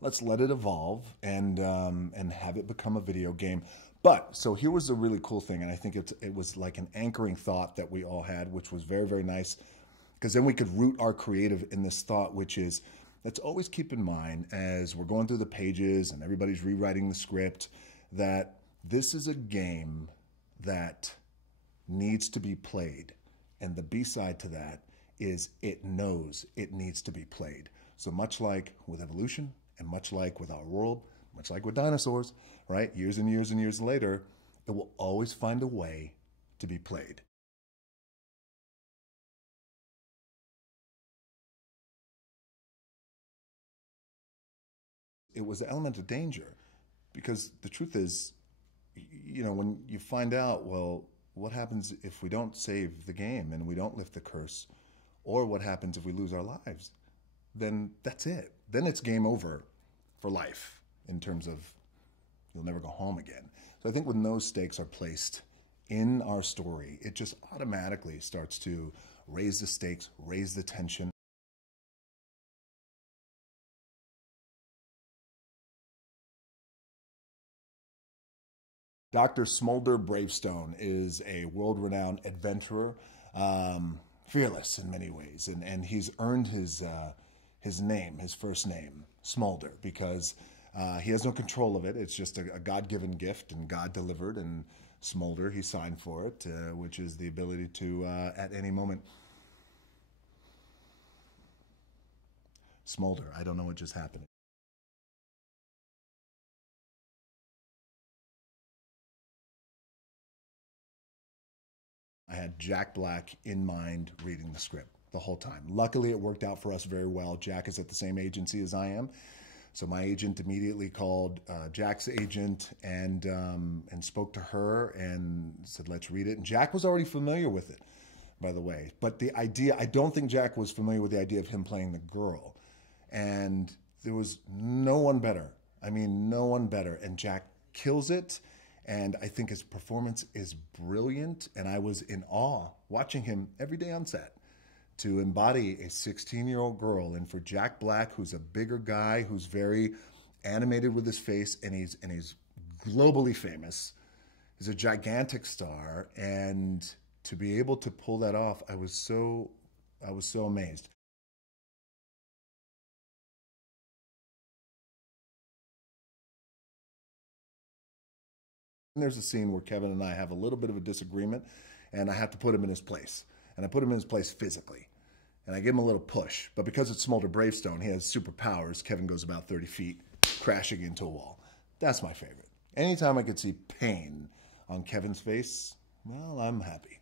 Let's let it evolve and have it become a video game. But so here was the really cool thing, and I think it was like an anchoring thought that we all had, which was very, very nice, because then we could root our creative in this thought, which is, let's always keep in mind as we're going through the pages and everybody's rewriting the script that this is a game that needs to be played. And the B-side to that is it knows it needs to be played. So much like with evolution and much like with our world, much like with dinosaurs, right? Years and years and years later, it will always find a way to be played. It was an element of danger because the truth is, when you find out, well, what happens if we don't save the game and we don't lift the curse, or what happens if we lose our lives? Then that's it. Then it's game over for life in terms of you'll never go home again. So I think when those stakes are placed in our story, it just automatically starts to raise the stakes, raise the tension. Dr. Smolder Bravestone is a world-renowned adventurer, fearless in many ways, and he's earned his name, his first name, Smolder, because he has no control of it. It's just a God-given gift, and God delivered, and Smolder, he signed for it, which is the ability to, at any moment, Smolder. I don't know what just happened. I had Jack Black in mind reading the script the whole time. Luckily, it worked out for us very well. Jack is at the same agency as I am. So my agent immediately called Jack's agent and spoke to her and said, let's read it. And Jack was already familiar with it, by the way. But the idea, I don't think Jack was familiar with the idea of him playing the girl. And there was no one better. I mean, no one better. And Jack kills it. And I think his performance is brilliant. And I was in awe watching him every day on set to embody a 16-year-old girl. And for Jack Black, who's a bigger guy, who's very animated with his face, and he's globally famous. He's a gigantic star. And to be able to pull that off, I was so amazed. And there's a scene where Kevin and I have a little bit of a disagreement, and I have to put him in his place. And I put him in his place physically. And I give him a little push. But because it's Smolder Bravestone, he has superpowers. Kevin goes about 30 feet, crashing into a wall. That's my favorite. Anytime I could see pain on Kevin's face, well, I'm happy.